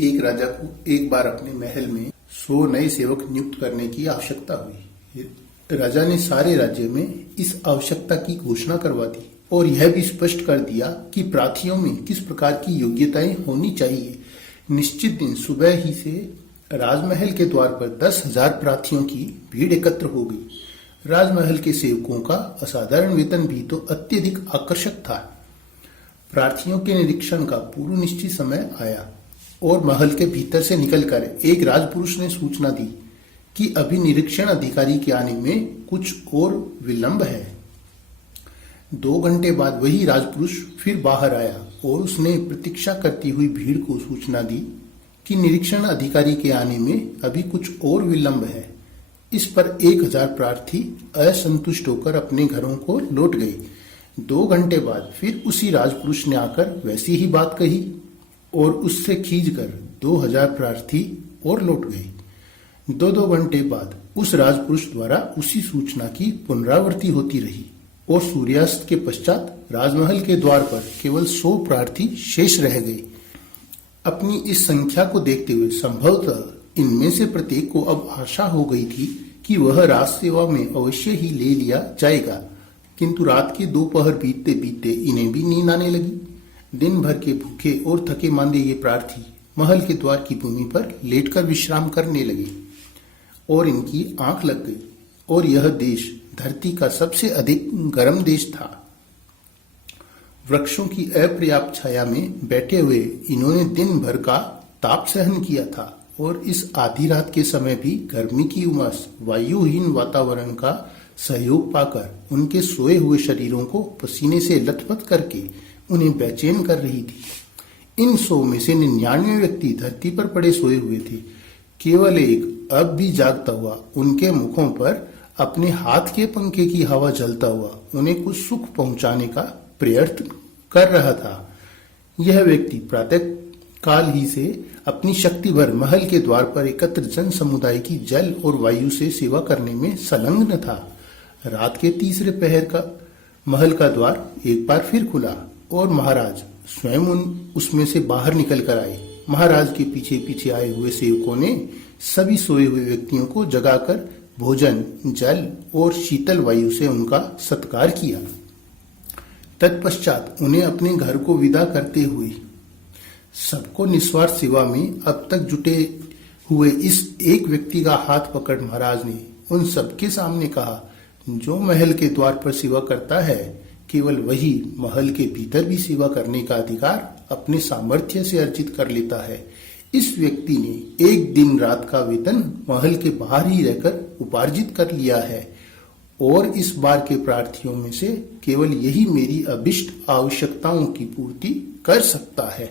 एक राजा को एक बार अपने महल में 100 नए सेवक नियुक्त करने की आवश्यकता हुई। राजा ने सारे राज्य में इस आवश्यकता की घोषणा करवा दी और यह भी स्पष्ट कर दिया कि प्रार्थियों में किस प्रकार की योग्यताएं होनी चाहिए। निश्चित दिन सुबह ही से राजमहल के द्वार पर 10,000 प्रार्थियों की भीड़ एकत्र हो गई। राजमहल के सेवकों का असाधारण वेतन भी तो अत्यधिक आकर्षक था। प्रार्थियों के निरीक्षण का पूर्व निश्चित समय आया और महल के भीतर से निकलकर एक राजपुरुष ने सूचना दी कि अभी निरीक्षण अधिकारी के आने में कुछ और विलंब है। 2 घंटे बाद वही राजपुरुष फिर बाहर आया और उसने प्रतीक्षा करती हुई भीड़ को सूचना दी कि निरीक्षण अधिकारी के आने में अभी कुछ और विलंब है। इस पर 1,000 प्रार्थी असंतुष्ट होकर अपने घरों को लौट गए। 2 घंटे बाद फिर उसी राजपुरुष ने आकर वैसी ही बात कही और उससे खींचकर 2,000 प्रार्थी और लौट गए। 2 घंटे बाद उस राजपुरुष द्वारा उसी सूचना की पुनरावृत्ति होती रही और सूर्यास्त के पश्चात राजमहल के द्वार पर केवल 100 प्रार्थी शेष रह गए। अपनी इस संख्या को देखते हुए संभवतः इनमें से प्रत्येक को अब आशा हो गई थी कि वह राज सेवा में अवश्य ही ले लिया जाएगा, किंतु रात के 2 पहर बीतते बीतते इन्हें भी नींद आने लगी। दिन भर के भूखे और थके मांदे ये प्रार्थी महल के द्वार की भूमि पर लेटकर विश्राम करने लगे और इनकी आंख लग गई और यह देश धरती का सबसे अधिक गर्म देश था। वृक्षों की अपर्याप्त छाया में बैठे हुए इन्होंने दिन भर का ताप सहन किया था और इस आधी रात के समय भी गर्मी की उमस वायुहीन वातावरण का सहयोग पाकर उनके सोए हुए शरीरों को पसीने से लथपथ करके उन्हें बेचैन कर रही थी। इन 100 में से 99 व्यक्ति धरती पर पड़े सोए हुए थे। केवल एक अब भी जागता हुआ उनके मुखों पर अपने हाथ के पंखे की हवा झलता हुआ उन्हें कुछ सुख पहुंचाने का प्रयत्न कर रहा था। यह व्यक्ति प्रातः काल ही से अपनी शक्ति भर महल के द्वार पर एकत्र जन समुदाय की जल और वायु से सेवा करने में संलग्न था। रात के तीसरे पहर का महल का द्वार एक बार फिर खुला और महाराज स्वयं उसमें से बाहर निकल कर आए। महाराज के पीछे पीछे आए हुए सेवकों ने सभी सोए हुए व्यक्तियों को जगाकर भोजन, जल और शीतल वायु से उनका सत्कार किया। तत्पश्चात उन्हें अपने घर को विदा करते हुए सबको निस्वार्थ सेवा में अब तक जुटे हुए इस एक व्यक्ति का हाथ पकड़ महाराज ने उन सबके सामने कहा, जो महल के द्वार पर सेवा करता है केवल वही महल के भीतर भी सेवा करने का अधिकार अपने सामर्थ्य से अर्जित कर लेता है। इस व्यक्ति ने एक दिन रात का वेतन महल के बाहर ही रहकर उपार्जित कर लिया है और इस बार के प्रार्थियों में से केवल यही मेरी अभिष्ट आवश्यकताओं की पूर्ति कर सकता है।